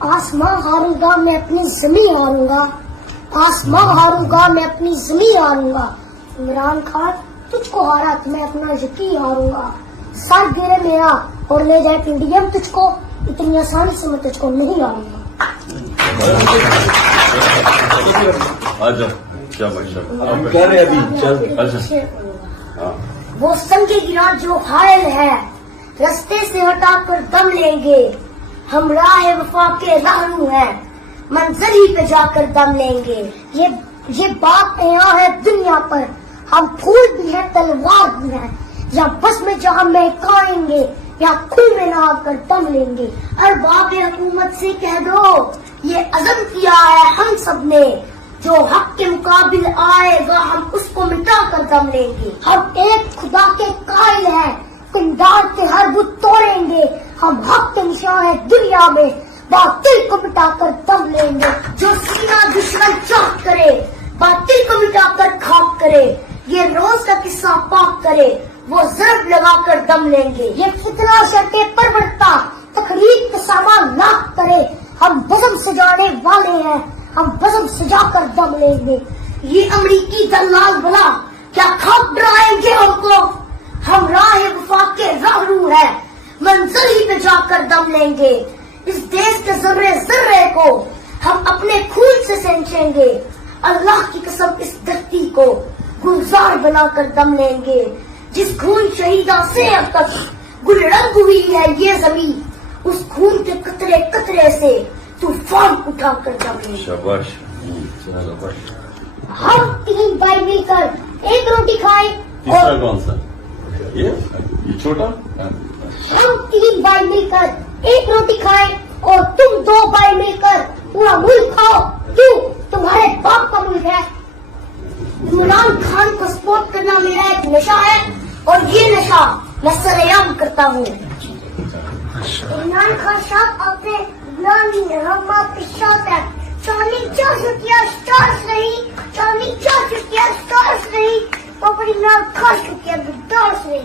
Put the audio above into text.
آسمان ہاروں میں اپنی زمین ہاروں گا، آسمان ہاروں گا میں اپنی زمین ہاروں گا. عمران خان تجھ کو ہارا تو میں اپنا یقین ہاروں گا. سر گرے میرا اور لے جائے PDM تجھ کو، اتنی آسانی سے میں تجھ کو نہیں ہاروں گا. وہ سنگے گرا جو حائل ہے، رستے سے ہٹا کر دم لیں گے. ہم راہ وفا کے راہرو ہیں، منزل ہی پہ جا کر دم لیں گے. یہ بات یہاں ہے دنیا پر، ہم پھول بھی ہیں تلوار بھی ہیں. یا بس میں جہاں مہکائیں گے یا خون میں نہ آ کر دم لیں گے. ارباب حکومت سے کہہ دو یہ عزم کیا ہے ہم سب نے، جو حق کے مقابل آئے گا ہم اس کو مٹا کر دم لیں گے. ہم ایک خدا کے قائل ہیں، پنڈال کے ہر بت توڑیں گے. ہم حق کے نشان ہیں دنیا میں، باطل کو مٹا کر دم لیں گے. جو سینہ دشمن چاک کرے، باطل کو مٹا کر خاک کرے. یہ روز کا قصہ پاک کرے، وہ ضرب لگا کر دم لیں گے. یہ فتنہ شرطے پرورتا تقریب کے سامان لاکھ کرے. ہم بزم سجانے والے ہیں، ہم بزم سجا کر دم لیں گے. یہ امریکی دلال بلا کیا خواب ڈرائیں گے ہم کو، ہم راہ وفا کے راہرو ہیں، منزل ہی پہ جا کر دم لیں گے. اس دیش کے ذرے ذرے کو ہم اپنے خون سے سینچیں گے. اللہ کی قسم اس دھرتی کو گلزار بنا کر دم لیں گے. جس خون شہیدہ سے اب تک گل رنگ ہوئی ہے یہ زمین، اس خون کے قطرے قطرے سے طوفان اٹھا کر دم لیں گے. ہم 3 بھائی مل کر ایک روٹی کھائیں اور کون سا یہ چھوٹا؟ ہم 3 بھائی مل کر ایک روٹی کھائیں اور تم 2 بھائی مل کر پورا ملک کھاؤ. کیوں؟ تمہارے باپ کا ملک ہے. عمران خان کو سپورٹ کرنا میرا ایک نشہ ہے اور یہ نشہ میں سرعام کرتا ہوں. عمران خان صاحب آپ نے غلامی ہم آپ کے ساتھ ہے. چاندنی 4 چھٹیاں اسٹارس رہی، چاندنی 4 چھٹیاں اسٹارس رہی، تو بڑی عمران خان چھٹیاں بھی اسٹارس رہی.